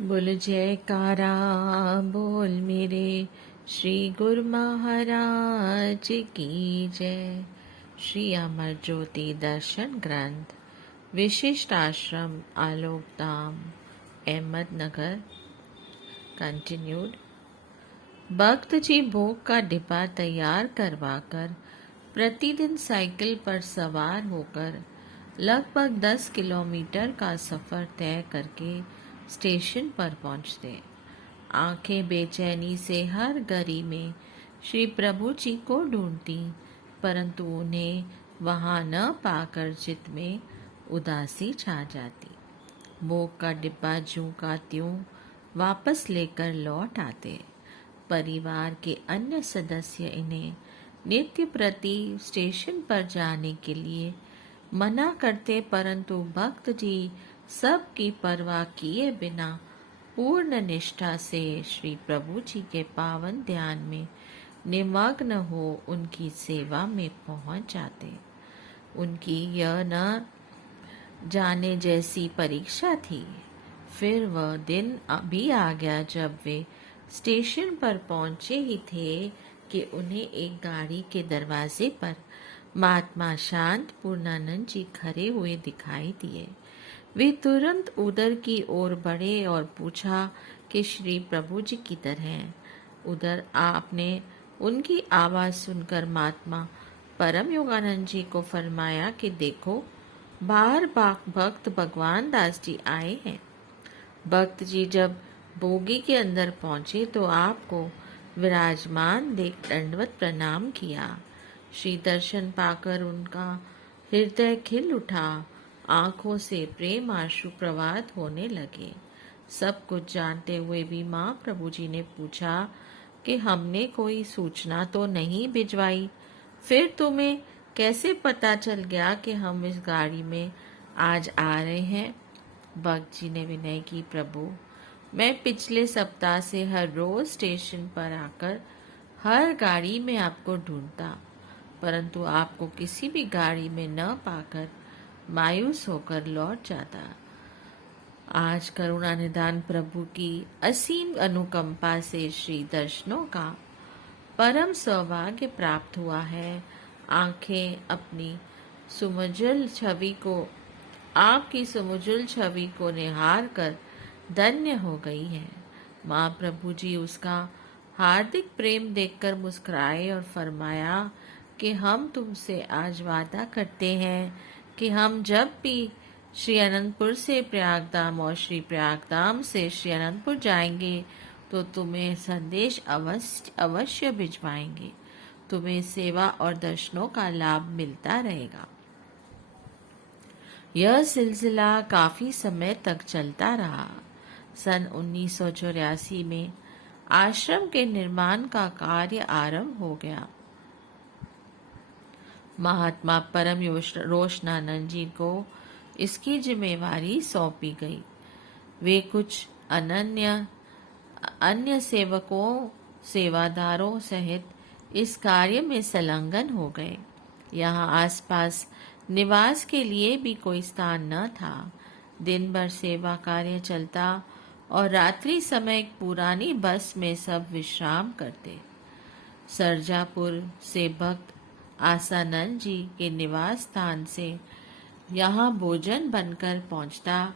बोल जयकारा बोल मेरे श्री गुरु महाराज की जय। श्री अमर ज्योति दर्शन ग्रंथ विशिष्ट आश्रम आलोक धाम अहमदनगर कंटिन्यूड। भक्त जी भोग का डिब्बा तैयार करवाकर प्रतिदिन साइकिल पर सवार होकर लगभग 10 किलोमीटर का सफ़र तय करके स्टेशन पर पहुंचते। आंखें बेचैनी से हर गली में श्री प्रभु जी को ढूंढती, परंतु उन्हें वहां न पाकर चित्त में उदासी छा जाती। भोग का डिब्बा ज्यों का त्यों वापस लेकर लौट आते। परिवार के अन्य सदस्य इन्हें नित्य प्रति स्टेशन पर जाने के लिए मना करते, परंतु भक्त जी सबकी परवाह किए बिना पूर्ण निष्ठा से श्री प्रभु जी के पावन ध्यान में निमग्न हो उनकी सेवा में पहुंच जाते। उनकी यह न जाने जैसी परीक्षा थी। फिर वह दिन भी आ गया जब वे स्टेशन पर पहुंचे ही थे कि उन्हें एक गाड़ी के दरवाजे पर महात्मा शांत पूर्णानंद जी खड़े हुए दिखाई दिए। वे तुरंत उधर की ओर बढ़े और पूछा कि श्री प्रभु जी किधर हैं। उधर आपने उनकी आवाज़ सुनकर महात्मा परम योगानंद जी को फरमाया कि देखो, बाहर भक्त भगवान दास जी आए हैं। भक्त जी जब बोगी के अंदर पहुंचे तो आपको विराजमान देख दंडवत प्रणाम किया। श्री दर्शन पाकर उनका हृदय खिल उठा, आंखों से प्रेम आंसू प्रवाहित होने लगे। सब कुछ जानते हुए भी माँ प्रभु जी ने पूछा कि हमने कोई सूचना तो नहीं भिजवाई, फिर तुम्हें कैसे पता चल गया कि हम इस गाड़ी में आज आ रहे हैं। भक्त जी ने विनय की, प्रभु मैं पिछले सप्ताह से हर रोज स्टेशन पर आकर हर गाड़ी में आपको ढूंढता, परंतु आपको किसी भी गाड़ी में न पाकर मायूस होकर लौट जाता। आज करुणा निधान प्रभु की असीम अनुकंपा से श्री दर्शनों का परम सौभाग्य प्राप्त हुआ है। आंखें अपनी सुमजुल छवि को आपकी सुमजुल छवि को निहार कर धन्य हो गई है। माँ प्रभु जी उसका हार्दिक प्रेम देखकर मुस्कुराए और फरमाया कि हम तुमसे आज वादा करते हैं कि हम जब भी श्री अनंतपुर से प्रयागधाम और श्री प्रयागधाम से श्री अनंतपुर जाएंगे तो तुम्हें संदेश अवश्य भिजवाएंगे। तुम्हें सेवा और दर्शनों का लाभ मिलता रहेगा। यह सिलसिला काफी समय तक चलता रहा। सन 1984 में आश्रम के निर्माण का कार्य आरंभ हो गया। महात्मा परम रोशनानंद जी को इसकी जिम्मेवारी सौंपी गई। वे कुछ अन्य सेवादारों सहित इस कार्य में संलग्न हो गए। यहाँ आसपास निवास के लिए भी कोई स्थान न था। दिन भर सेवा कार्य चलता और रात्रि समय एक पुरानी बस में सब विश्राम करते। सरजापुर से भक्त आसानंद जी के निवास स्थान से यहाँ भोजन बनकर पहुँचता,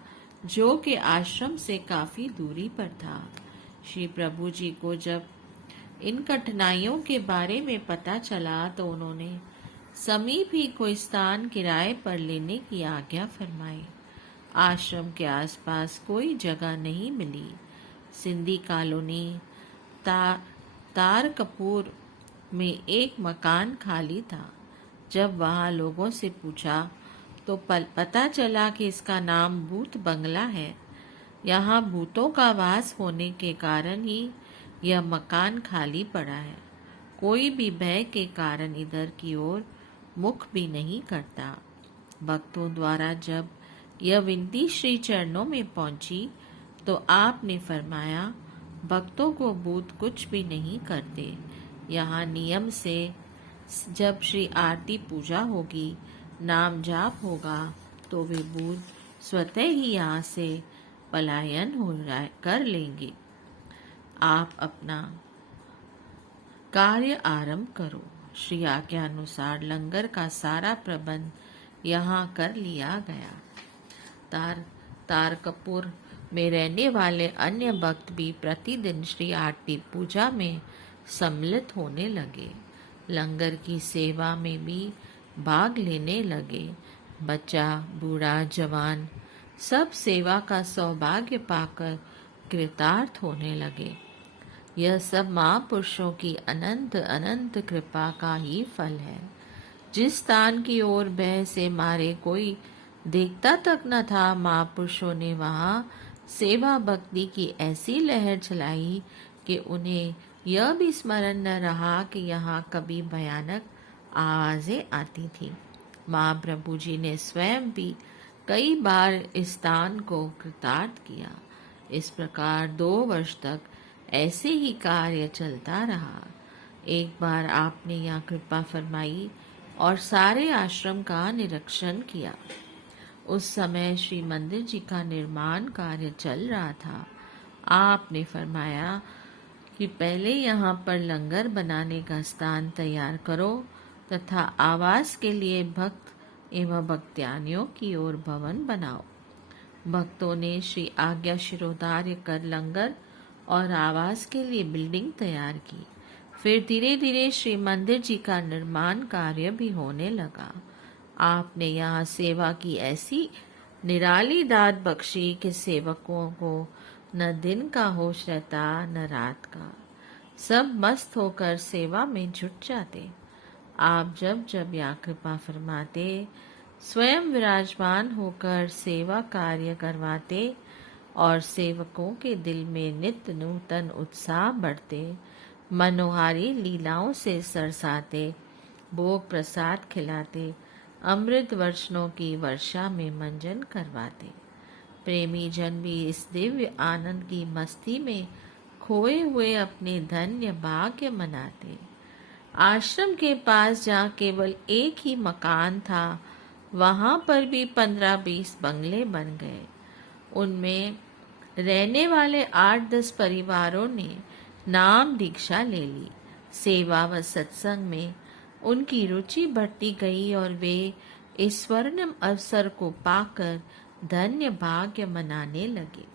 जो कि आश्रम से काफी दूरी पर था। श्री प्रभु जी को जब इन कठिनाइयों के बारे में पता चला तो उन्होंने समीप ही कोई स्थान किराए पर लेने की आज्ञा फरमाई। आश्रम के आसपास कोई जगह नहीं मिली। सिंधी कॉलोनी तार कपूर में एक मकान खाली था। जब वहाँ लोगों से पूछा तो पता चला कि इसका नाम भूत बंगला है। यहाँ भूतों का वास होने के कारण ही यह मकान खाली पड़ा है। कोई भी भय के कारण इधर की ओर मुख भी नहीं करता। भक्तों द्वारा जब यह विनती श्री चरणों में पहुंची तो आपने फरमाया, भक्तों को भूत कुछ भी नहीं करते। यहाँ नियम से जब श्री आरती पूजा होगी, नाम जाप होगा तो वे भूत स्वतः ही यहाँ से पलायन कर लेंगे। आप अपना कार्य आरंभ करो। श्री आज्ञानुसार लंगर का सारा प्रबंध यहाँ कर लिया गया। तारकपुर में रहने वाले अन्य भक्त भी प्रतिदिन श्री आरती पूजा में सम्मिलित होने लगे। लंगर की सेवा में भी भाग लेने लगे। बच्चा, बूढ़ा, जवान सब सेवा का सौभाग्य पाकर कृतार्थ होने लगे। यह सब महापुरुषों की अनंत अनंत कृपा का ही फल है। जिस स्थान की ओर भय से मारे कोई देखता तक न था, महापुरुषों ने वहाँ सेवा भक्ति की ऐसी लहर चलाई कि उन्हें यह भी स्मरण न रहा कि यहाँ कभी भयानक आवाजें आती थी। महाप्रभु जी ने स्वयं भी कई बार इस स्थान को कृतार्थ किया। इस प्रकार 2 वर्ष तक ऐसे ही कार्य चलता रहा। एक बार आपने यहाँ कृपा फरमाई और सारे आश्रम का निरीक्षण किया। उस समय श्री मंदिर जी का निर्माण कार्य चल रहा था। आपने फरमाया कि पहले यहाँ पर लंगर बनाने का स्थान तैयार करो तथा आवास के लिए भक्त एवं भक्त्यानियों की ओर भवन बनाओ। भक्तों ने श्री आज्ञा शिरोधार्य कर लंगर और आवास के लिए बिल्डिंग तैयार की। फिर धीरे धीरे श्री मंदिर जी का निर्माण कार्य भी होने लगा। आपने यहाँ सेवा की ऐसी निराली दात बख्शी कि सेवकों को न दिन का होश रहता न रात का। सब मस्त होकर सेवा में जुट जाते। आप जब जब यहाँ कृपा फरमाते, स्वयं विराजमान होकर सेवा कार्य करवाते और सेवकों के दिल में नित्य नूतन उत्साह बढ़ते। मनोहारी लीलाओं से सरसाते, भोग प्रसाद खिलाते, अमृत वर्षणों की वर्षा में मंजन करवाते। प्रेमी जन भी इस दिव्य आनंद की मस्ती में खोए हुए अपने धन्य भाग्य मनाते। आश्रम के पास जहाँ केवल एक ही मकान था, वहाँ पर भी 15-20 बंगले बन गए। उनमें रहने वाले 8-10 परिवारों ने नाम दीक्षा ले ली। सेवा व सत्संग में उनकी रुचि बढ़ती गई और वे इस स्वर्णिम अवसर को पाकर धन्य भाग्य मनाने लगे।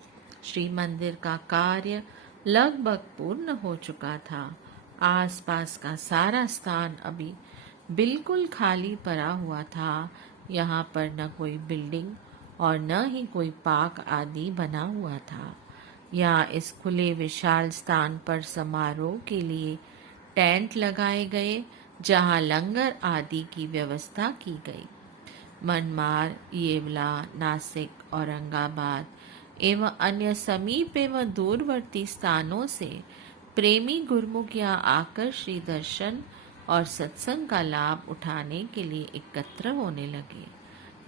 श्री मंदिर का कार्य लगभग पूर्ण हो चुका था। आसपास का सारा स्थान अभी बिल्कुल खाली पड़ा हुआ था। यहाँ पर न कोई बिल्डिंग और न ही कोई पार्क आदि बना हुआ था। यहाँ इस खुले विशाल स्थान पर समारोह के लिए टेंट लगाए गए, जहाँ लंगर आदि की व्यवस्था की गई। मनमार, येवला, नासिक, औरंगाबाद एवं अन्य समीप एवं दूरवर्ती स्थानों से प्रेमी गुरुमुख यहाँ आकर श्री दर्शन और सत्संग का लाभ उठाने के लिए एकत्र होने लगे।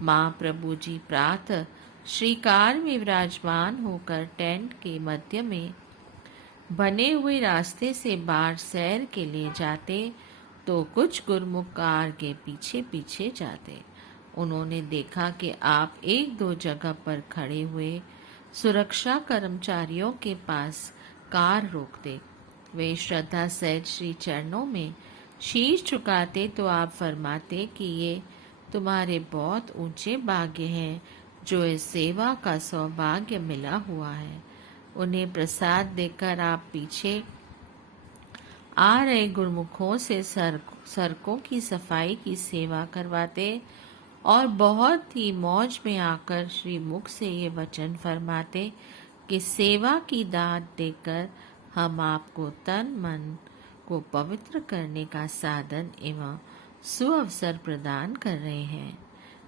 महाप्रभु जी प्रातः श्रीकार में विराजमान होकर टेंट के मध्य में बने हुए रास्ते से बाहर सैर के लिए जाते तो कुछ गुरुमुख कार के पीछे पीछे जाते। उन्होंने देखा कि आप 1-2 जगह पर खड़े हुए सुरक्षा कर्मचारियों के पास कार रोकते। वे श्रद्धा सहित श्री चरणों में शीश झुकाते तो आप फरमाते कि ये तुम्हारे बहुत ऊंचे भाग्य हैं जो इस सेवा का सौभाग्य मिला हुआ है। उन्हें प्रसाद देकर आप पीछे आ रहे गुरुमुखों से सड़कों की सफाई की सेवा करवाते और बहुत ही मौज में आकर श्री मुख से ये वचन फरमाते कि सेवा की दात देकर हम आपको तन मन को पवित्र करने का साधन एवं सुअवसर प्रदान कर रहे हैं।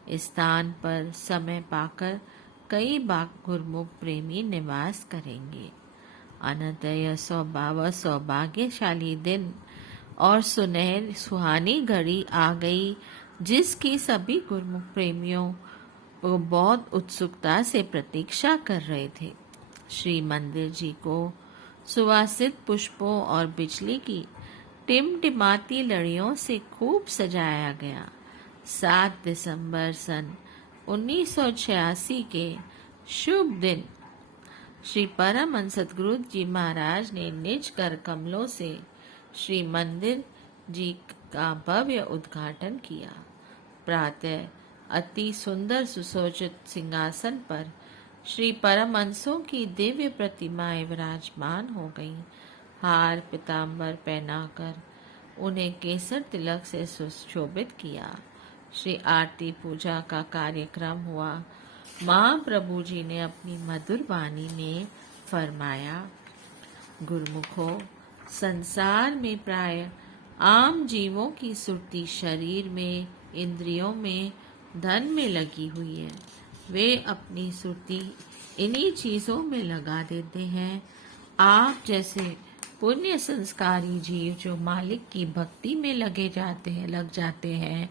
इस स्थान पर समय पाकर कई बार गुरुमुख प्रेमी निवास करेंगे। अनंत यह सौभाग्यशाली दिन और सुहानी घड़ी आ गई जिसकी सभी गुरुमुख प्रेमियों को बहुत उत्सुकता से प्रतीक्षा कर रहे थे। श्री मंदिर जी को सुवासित पुष्पों और बिजली की टिमटिमाती लड़ियों से खूब सजाया गया। 7 दिसंबर सन 1986 के शुभ दिन श्री परमहंस सद्गुरु जी महाराज ने निज कर कमलों से श्री मंदिर जी का भव्य उद्घाटन किया। प्रातः अति सुंदर सुसज्जित सिंहासन पर श्री परमहंसों की दिव्य प्रतिमाएं विराजमान हो गईं। हार पीताम्बर पहनाकर उन्हें केसर तिलक से सुशोभित किया। श्री आरती पूजा का कार्यक्रम हुआ। महाप्रभु जी ने अपनी मधुर वाणी में फरमाया, गुरुमुखों, संसार में प्राय आम जीवों की सुरती शरीर में, इंद्रियों में, धन में लगी हुई है। वे अपनी सुरती इन्हीं चीजों में लगा देते हैं। आप जैसे पुण्य संस्कारी जीव जो मालिक की भक्ति में लग जाते हैं,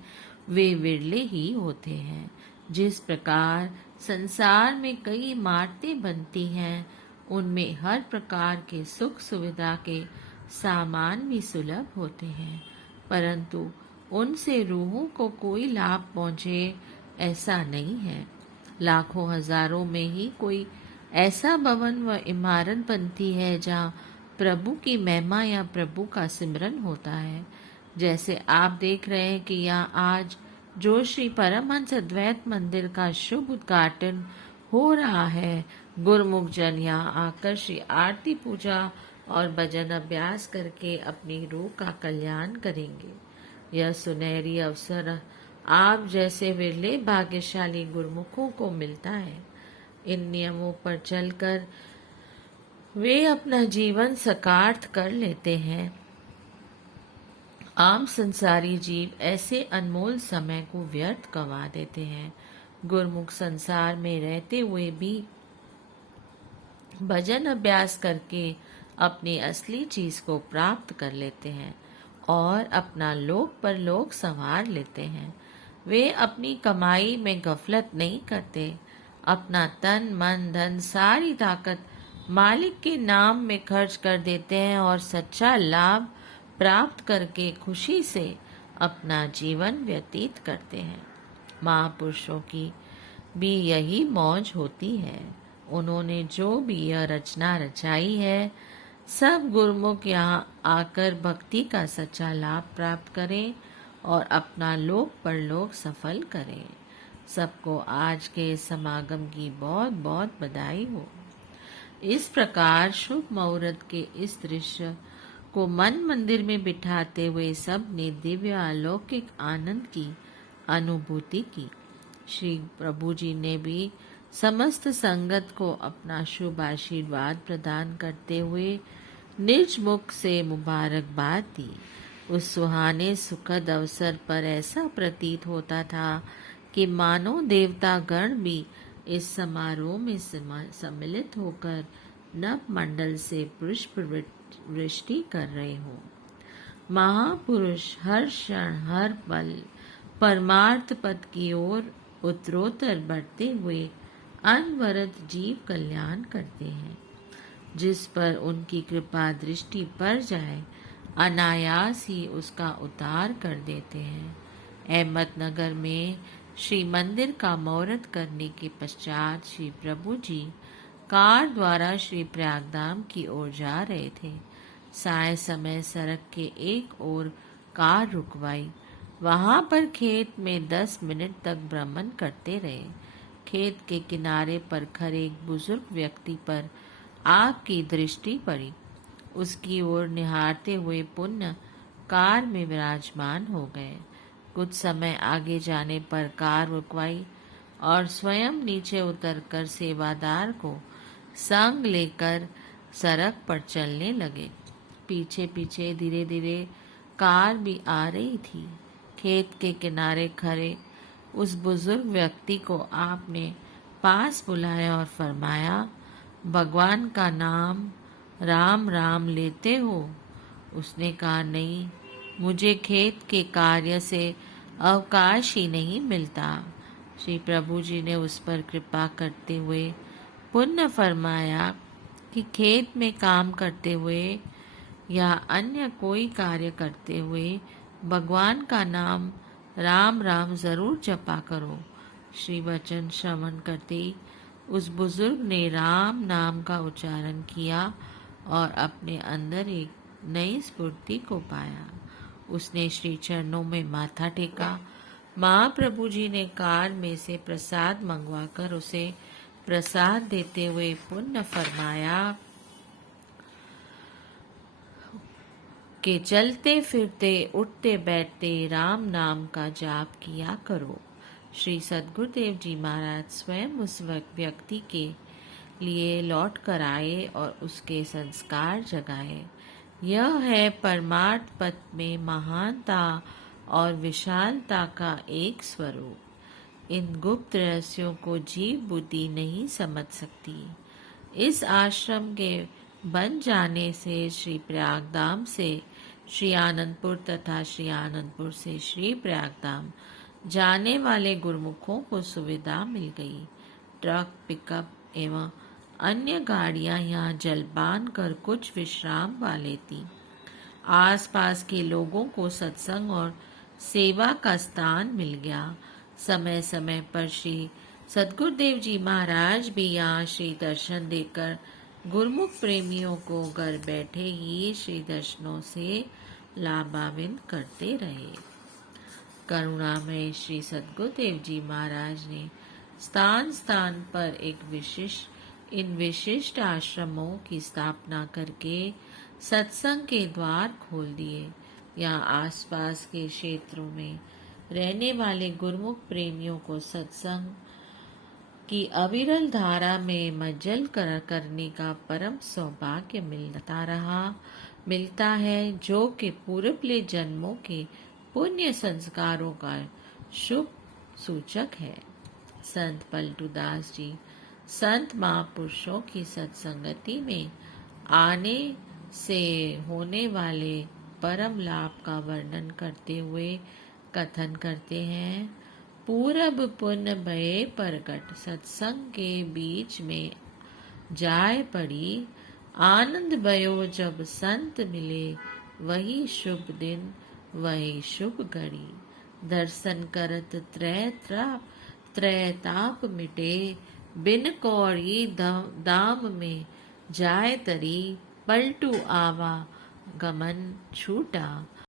वे विरले ही होते हैं। जिस प्रकार संसार में कई इमारतें बनती हैं, उनमें हर प्रकार के सुख सुविधा के सामान भी सुलभ होते हैं, परंतु उनसे रूहों को कोई लाभ पहुंचे ऐसा नहीं है। लाखों हजारों में ही कोई ऐसा भवन व इमारत बनती है जहाँ प्रभु की महिमा या प्रभु का सिमरन होता है। जैसे आप देख रहे हैं कि यहाँ आज जो श्री परमहंस अद्वैत मंदिर का शुभ उद्घाटन हो रहा है, गुरुमुख जन यहाँ आकर श्री आरती पूजा और भजन अभ्यास करके अपनी रूह का कल्याण करेंगे। यह सुनहरी अवसर आप जैसे विरले भाग्यशाली गुरुमुखों को मिलता है। इन नियमों पर चलकर वे अपना जीवन सकार्थ कर लेते हैं। आम संसारी जीव ऐसे अनमोल समय को व्यर्थ गंवा देते हैं। गुरुमुख संसार में रहते हुए भी भजन अभ्यास करके अपनी असली चीज को प्राप्त कर लेते हैं और अपना लोक परलोक संवार लेते हैं। वे अपनी कमाई में गफलत नहीं करते, अपना तन मन धन सारी ताकत मालिक के नाम में खर्च कर देते हैं और सच्चा लाभ प्राप्त करके खुशी से अपना जीवन व्यतीत करते हैं। महापुरुषों की भी यही मौज होती है। उन्होंने जो भी यह रचना रचाई है, सब गुरुमुख यहाँ आकर भक्ति का सच्चा लाभ प्राप्त करें और अपना लोक परलोक सफल करें। सबको आज के समागम की बहुत बहुत बधाई हो। इस प्रकार शुभ मुहूर्त के इस दृश्य को मन मंदिर में बिठाते हुए सब ने दिव्य अलौकिक आनंद की अनुभूति की। श्री प्रभु जी ने भी समस्त संगत को अपना शुभ आशीर्वाद प्रदान करते हुए निज मुख से मुबारकबाद दी। उस सुहाने सुखद अवसर पर ऐसा प्रतीत होता था कि मानो देवता गण भी इस समारोह में सम्मिलित होकर नव मंडल से पुष्प वृष्टि कर रहे हो। महापुरुष हर क्षण हर पल परमार्थ पद की ओर उत्तरोत्तर बढ़ते हुए अनवरत जीव कल्याण करते हैं। जिस पर उनकी कृपा दृष्टि पड़ जाए, अनायास ही उसका उद्धार कर देते हैं। अहमदनगर में श्री मंदिर का मुहूर्त करने के पश्चात श्री प्रभु जी कार द्वारा श्री प्रयागधाम की ओर जा रहे थे। साय समय सड़क के एक ओर कार रुकवाई। वहां पर खेत में 10 मिनट तक भ्रमण करते रहे। खेत के किनारे पर खड़े एक बुजुर्ग व्यक्ति पर आपकी दृष्टि पड़ी। उसकी ओर निहारते हुए पुनः कार में विराजमान हो गए। कुछ समय आगे जाने पर कार रुकवाई और स्वयं नीचे उतरकर सेवादार को संग लेकर सड़क पर चलने लगे। पीछे पीछे धीरे धीरे कार भी आ रही थी। खेत के किनारे खड़े उस बुजुर्ग व्यक्ति को आपने पास बुलाया और फरमाया, भगवान का नाम राम राम लेते हो? उसने कहा, नहीं, मुझे खेत के कार्य से अवकाश ही नहीं मिलता। श्री प्रभु जी ने उस पर कृपा करते हुए पुनः फरमाया कि खेत में काम करते हुए या अन्य कोई कार्य करते हुए भगवान का नाम राम राम जरूर जपा करो। श्री वचन श्रवण करते उस बुजुर्ग ने राम नाम का उच्चारण किया और अपने अंदर एक नई स्फूर्ति को पाया। उसने श्री चरणों में माथा टेका। महाप्रभु जी ने कार में से प्रसाद मंगवाकर उसे प्रसाद देते हुए पुण्य फरमाया कि चलते फिरते उठते बैठते राम नाम का जाप किया करो। श्री सद्गुरुदेव जी महाराज स्वयं उस व्यक्ति के लिए लौट कर आए और उसके संस्कार जगाए। यह है परमार्थ पथ में महानता और विशालता का एक स्वरूप। इन गुप्त रहस्यों को जीव बुद्धि नहीं समझ सकती। इस आश्रम के बन जाने से श्री प्रयागधाम से श्री आनंदपुर तथा श्री आनंदपुर से श्री प्रयागधाम जाने वाले गुरुमुखों को सुविधा मिल गई। ट्रक, पिकअप एवं अन्य गाड़ियां यहाँ जलपान कर कुछ विश्राम वाले थी। आसपास के लोगों को सत्संग और सेवा का स्थान मिल गया। समय समय पर श्री सद्गुरुदेव जी महाराज भी यहाँ श्री दर्शन देकर गुरुमुख प्रेमियों को घर बैठे ही श्री दर्शनों से लाभान्वित करते रहे। करुणा में श्री सद्गुरुदेव जी महाराज ने स्थान स्थान पर इन विशिष्ट आश्रमों की स्थापना करके सत्संग के द्वार खोल दिए। यहाँ आसपास के क्षेत्रों में रहने वाले गुरुमुख प्रेमियों को सत्संग की अविरल धारा में मज्जल करने का परम सौभाग्य मिलता है, जो कि पूर्वले जन्मों के पुण्य संस्कारों का शुभ सूचक है। संत पलटूदास जी संत महापुरुषों की सत्संगति में आने से होने वाले परम लाभ का वर्णन करते हुए कथन करते हैं। पूरब पुण्य भये प्रगट, सत्संग के बीच में जाय पड़ी। आनंद भयो जब संत मिले, वही शुभ दिन वही शुभ घड़ी। दर्शन करत त्रय ताप मिटे, बिन कौड़ी दाम में जाय तरी। पलटू आवा गमन छूटा,